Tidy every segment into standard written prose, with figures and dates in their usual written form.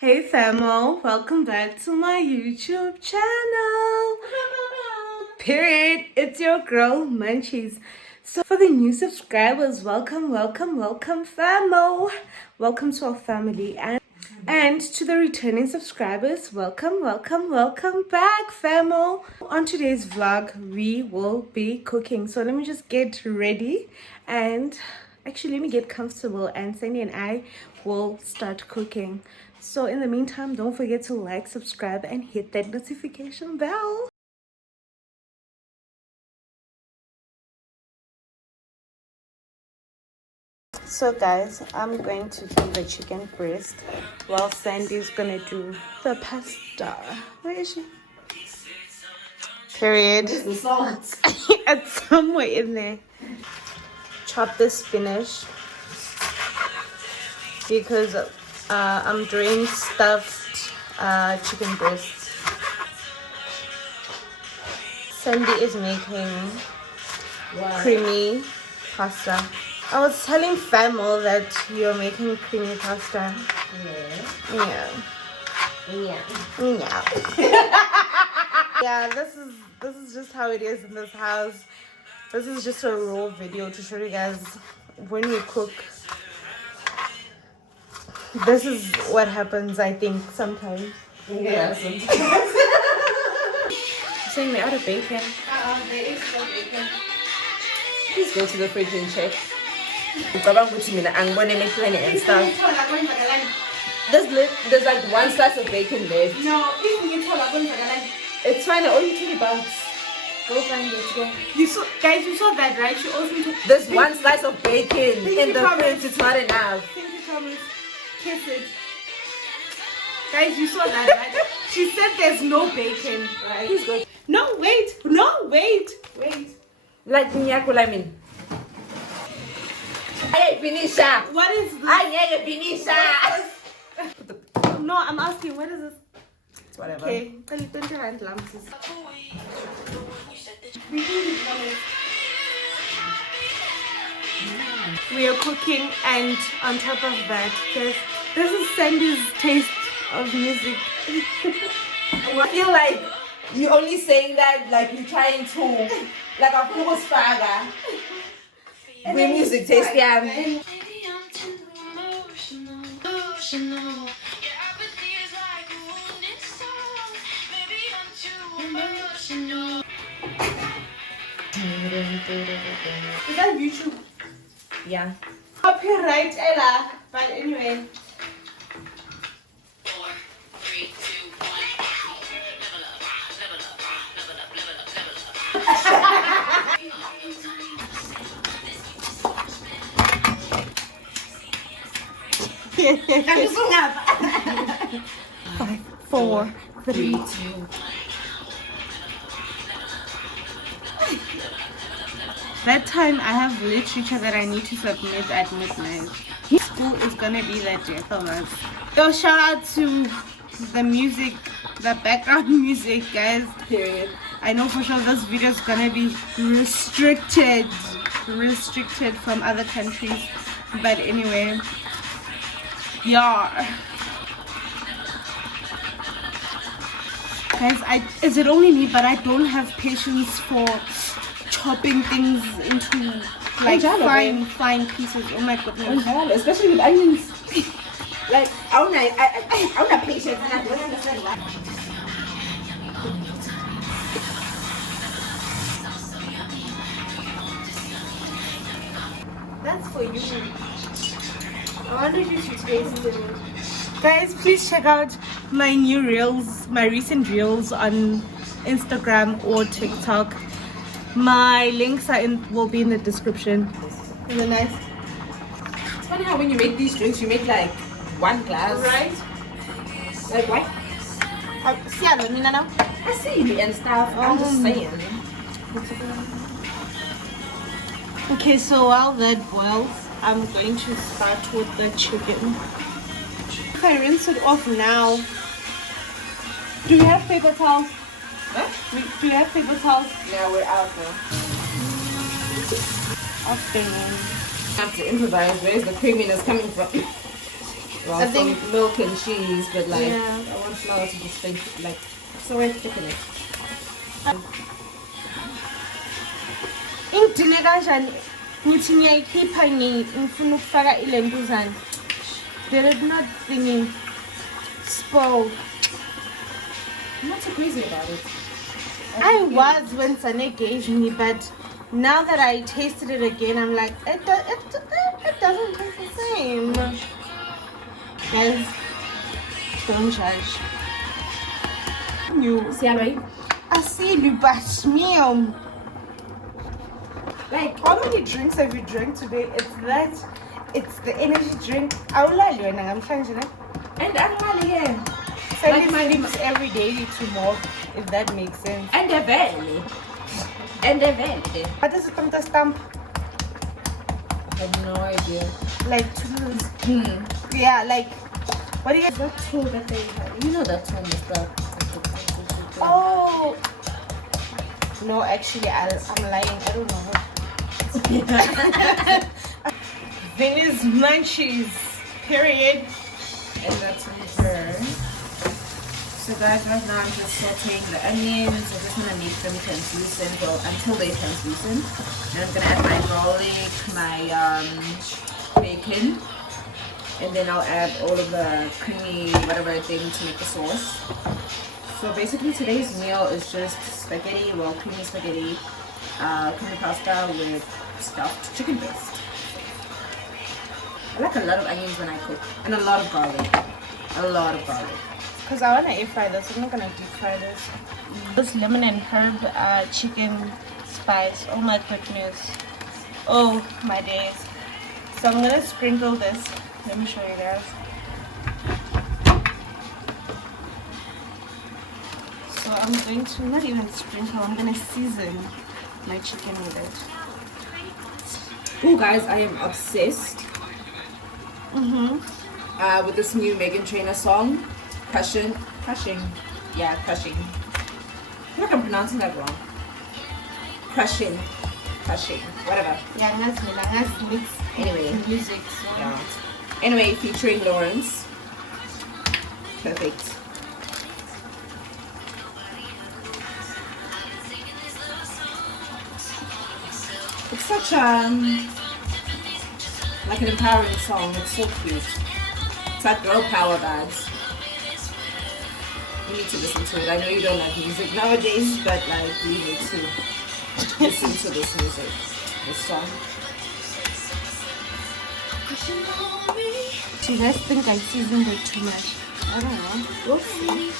Hey Famo, welcome back to my YouTube channel. Period. It's your girl Munchies. So for the new subscribers, welcome Famo. Welcome to our family, and to the returning subscribers, welcome back Famo. On today's vlog, we will be cooking. So let me just get ready and actually let me get comfortable, and Sandy and I will start cooking. So in the meantime, don't forget to like, subscribe, and hit that notification bell. So guys, I'm going to do the chicken breast while Sandy's gonna do the pasta. Where is she? Period. Where's the salt? It's somewhere in there. Chop the spinach because I'm doing stuffed chicken breast. Sandy is making creamy pasta. I was telling Famo that you're making creamy pasta. Yeah. Yeah, this is just how it is in this house. This is just a raw video to show you guys when we cook. This is what happens, I think, sometimes. Yeah, sometimes. Saying we're out of bacon. There is no bacon. Please go to the fridge and check. I'm gonna make plenty and stuff. There's like one slice of bacon left. No, It's fine, only $20. Go find it, go. you saw that, right? She also took. There's one slice of bacon in the promise. fridge, it's not enough. Thank you, Thomas. Kiss it. Guys, you saw that, right? She said there's no bacon. Right. Please go. No, wait. Wait. Like Nyakulamin. Hey, Finisha! What is this? I Finisha! No, I'm asking, what is this? It's whatever. Okay. 20 rand lumps. We are cooking, and on top of that, this is Sandy's taste of music. I feel like you only saying that like you're trying to like a full spraga. With music taste, yeah. Is that YouTube? Yeah. Copyright, Ella. But anyway. Five, four, three, two. That time I have literature that I need to submit at midnight. School is gonna be the death of us. Yo, shout out to the music, the background music, guys. Period. I know for sure this video is gonna be restricted from other countries. But anyway, yeah. Guys, is it only me, but I don't have patience for chopping things into like fine pieces. Oh my goodness. Especially with onions. Like, I'm not patient and I don't understand why. That's for you. I wonder if you should taste it. Guys, please check out my new reels, my recent reels on Instagram or TikTok. My links will be in the description. Isn't it nice? It's funny how when you make these drinks, you make like one glass. Right? Like what? See, I don't know. I see you and stuff. I'm just saying. Okay, so while that boils, I'm going to start with the chicken. If I rinse it off now, do we have paper towels? What? Do you have paper towels? Yeah, we're out now. Afternoon. I have to improvise. Where's the creaminess coming from? Well, I think milk and cheese, but like yeah. I want flour to be thick, like so I thicken it. Ingidine kanjani ngithi ngiyayikhipha ngifuna ukufaka ilentuzana. Did it not thingy spoil? I'm not so crazy about it. I was when Sane gave me, but now that I tasted it again, I'm like, it doesn't taste the same. Guys, don't judge. You See, right? I see you, but me, like, how many drinks have you drank today? It's the energy drink. I will lie you, and I'm trying to. And I'm really here. Like my lips every day to more, if that makes sense. And they're very. And they're very. What is the stamp? I have no idea. Like yeah, like what do you guys that tool that they have? You know that one is that. Oh no, actually I'm lying. I don't know. Venice munchies. Period. And that's her. So guys, right now I'm just sauteing the onions. I just want to make them translucent, well, until they're translucent. And I'm gonna add my garlic, my bacon, and then I'll add all of the creamy whatever thing to make the sauce. So basically today's meal is just spaghetti, well, creamy spaghetti, creamy pasta with stuffed chicken breast. I like a lot of onions when I cook, and a lot of garlic. A lot of garlic. Because I want to air fry this. I'm not going to deep fry this. This lemon and herb chicken spice. Oh my goodness. Oh my days. So I'm going to sprinkle this. Let me show you guys. So I'm going to not even sprinkle. I'm going to season my chicken with it. Oh guys, I am obsessed with this new Megan Trainor song. Crushing. Yeah, crushing. I feel like I'm pronouncing that wrong. Crushing. Whatever. Yeah, that's mix Anyway. music. So. Yeah. Anyway, featuring Lawrence. Perfect. It's such like an empowering song. It's so cute. It's like girl power vibes. You need to listen to it. I know you don't like music nowadays, but like you need to listen to this music, this song. Do you guys think I seasoned it too much? I don't know. We'll see.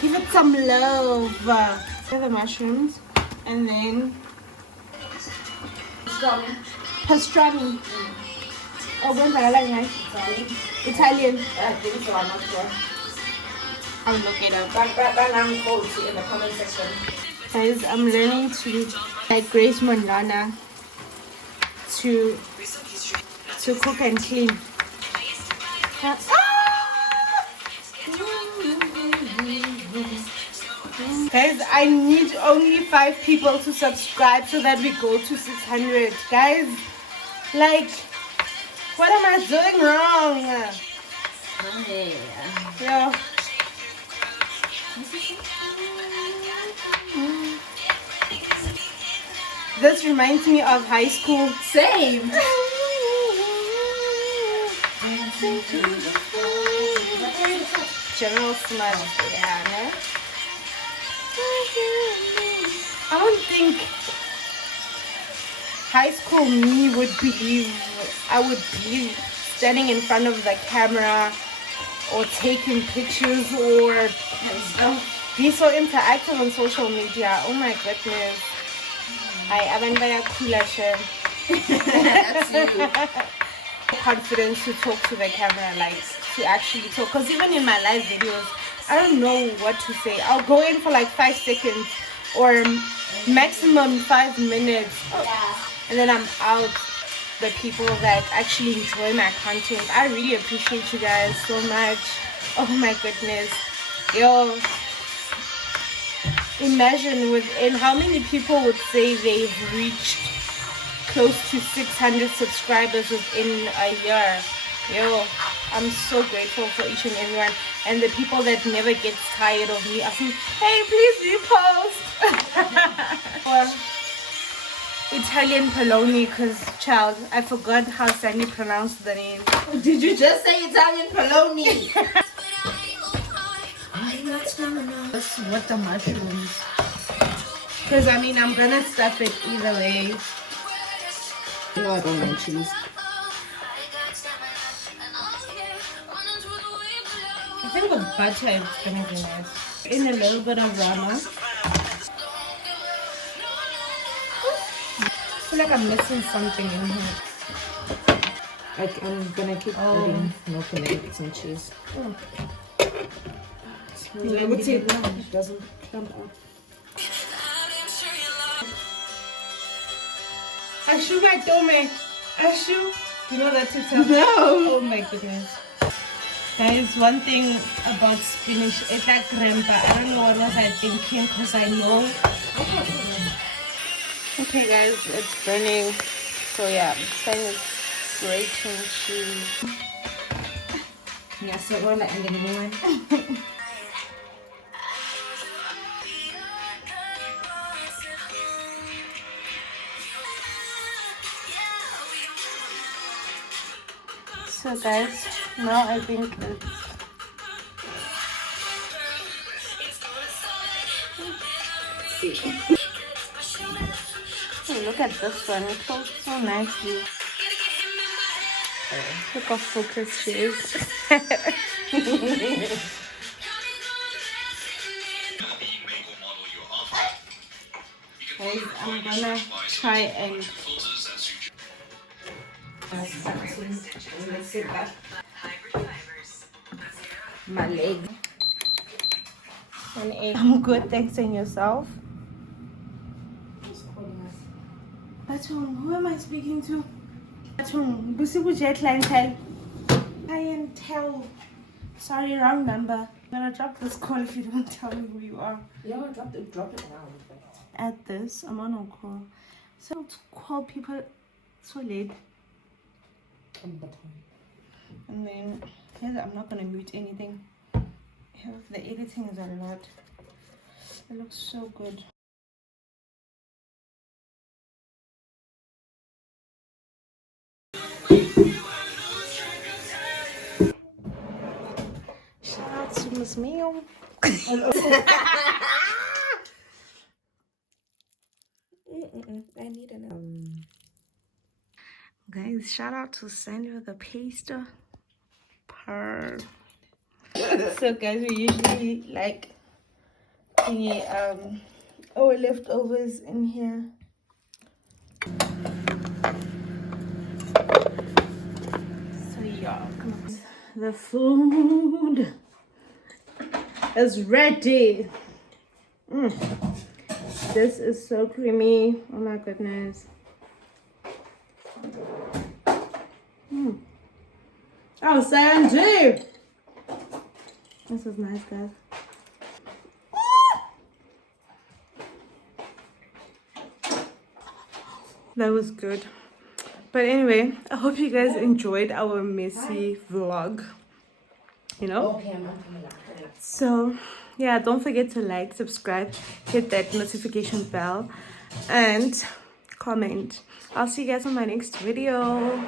Give it some love. Get the mushrooms and then pastrami. Oh, when's I like nice? Italian. I think so. I'm not sure. I'll look it up. Banana codes in the comment section. Guys, I'm learning to like Grace Mondana to cook and clean. Guys, I need only 5 people to subscribe so that we go to 600. Guys, like, what am I doing wrong? Yeah. This reminds me of high school. Same. General smut. Yeah, no? I don't think high school me would believe I would be standing in front of the camera or taking pictures or be so interactive on social media. Oh my goodness. I haven't been a cooler shit. That's you. Confidence to talk to the camera, like to actually talk. Because even in my live videos, I don't know what to say. I'll go in for like 5 seconds or maximum 5 minutes, and then I'm out. The people that actually enjoy my content, I really appreciate you guys so much. Oh my goodness, yo! Imagine within how many people would say they've reached close to 600 subscribers within a year. Yo, I'm so grateful for each and everyone, and the people that never gets tired of me asking, hey, please repost. Or Italian polony, because child, I forgot how Sandy pronounced the name. Did you just say Italian polony? What's what the mushrooms? Because I mean, I'm gonna stuff it either way. No, I don't want cheese. I think with butter it's gonna be nice. In a little bit of rama. I feel like I'm missing something in here. I'm gonna keep adding milk and then some cheese. It doesn't come out. Ashu my tome. Ashu. You know that TikTok? No. Oh my goodness. Guys, one thing about spinach, it's like grandpa. I don't know what was I thinking because I know. Okay guys, it's burning. So yeah, Stan is grating cheese. Yeah, so we're letting the new one. So guys, now I think it's oh, look at this one, it flows so nicely. Look how focused she is. Guys, I'm gonna try and My leg. an egg. I'm good, thanks, and yourself. Batung, who am I speaking to? Batung, Busibu Jet clientele. Clientele. Sorry, wrong number. I'm gonna drop this call if you don't tell me who you are. Yeah, drop it now. At this, I'm on a call. So to call people so late. And then here I'm not gonna mute anything. Here, the editing is a lot. It looks so good. Shout out to Miss Meal. I need Guys, shout out to Sandra the Paster. Per. So guys, we usually like the our leftovers in here. So yeah, come on. The food is ready. This is so creamy. Oh my goodness. Oh, Sandy! This is nice, guys. That was good. But anyway, I hope you guys enjoyed our messy vlog. You know? So, yeah, don't forget to like, subscribe, hit that notification bell, and comment. I'll see you guys on my next video.